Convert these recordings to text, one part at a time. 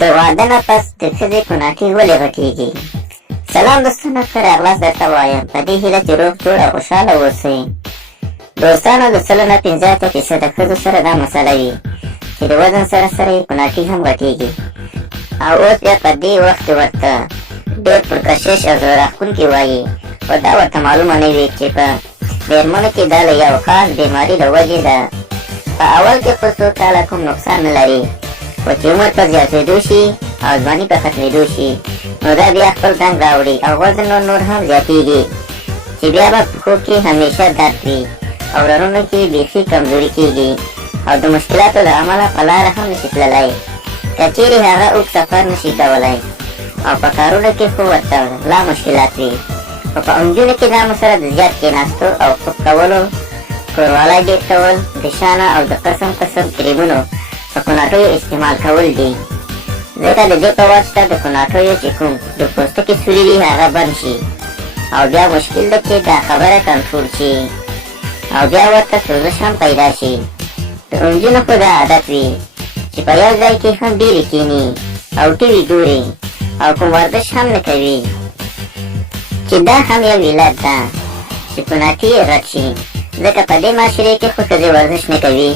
د واده نه پس د ښځې کوناټي ولې غټېږي؟ سلام دوستانو، ښه راغلاست درته وایم په دې هیله چې روغ جوړ او خوشحاله اوسئ. دوستانو، د 75% د ښځو سره دا مسله وي چې د وزن سره سره یې کوناټي هم غټېږي، او اوس بیا په دې وخت کې ورته ډېر پرکشش او زړه راښکونکي وایي، خو دا ورته معلومه نه وي چې په مېرمنو کې دا له یو خاص بیماري له وجې ده. په اول کې خو څو کاله کوم نقصان نه لري، خو چې عمر په زیاتېدو شي او ځواني په ختمېدو شي نو دا بیا خپل رنګ راوړي او وزن نور هم زیاتېږي، چې بیا به پښو کې همیشه درد وي او رنونو کې بیخي کمزوري کېږي او د مشکلاتو له امله په لاره هم نشي تللی، که چیرې هغه اوږد سفر نشي کولی او په کارونو کې خو ورته لا مشکلات وي. خو په نجونو کې دا مسله د زیات کېناستو او خوب کولو، کوروالی ډېر کول، د شانه او د قسم قسم کریمونو په کوناټیو استعمال کول دي، ځکه د دې په واسطه د کوناټیو چې کوم د پوستکي سوري وي هغه بند شي او بیا مشکل ده چې دا خبره کنټرول شي او بیا ورته سوزش هم پیدا شي. د نجونو خو دا عادت وي چې په یو ځای کې هم ډېرې کښېني او ټي وي ګوري او کوم ورزش هم نه کوي، چې دا هم یو علت ده چې کوناټي یې غټ شي، ځکه په دې معاشرې کې خو ښځې ورزش نه کوي،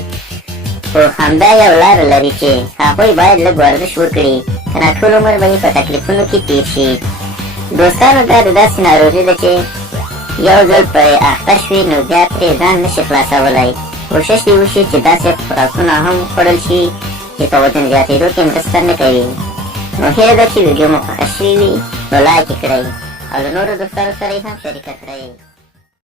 خو همدا یو لاره لري چې هغوی باید لږ ورزش وکړي، که نه ټول عمر به یې په تکلیفونو کې تېر شي. دوستانو، دا د داسې ناروغي ده چې یو ځل پرې اخته شوي نو بیا پرې ځان نشي خلاصولی. کوشش دې وشي چې داسې خوراکونه هم وخوړل شي چې په وزن زیاتېدو کې مرسته نه کوي. نو هیله ده چې ویډیو مو خوښه شوې وي نو لایک یې کړئ او له نورو دوستانو سره یې هم شریکه کړئ.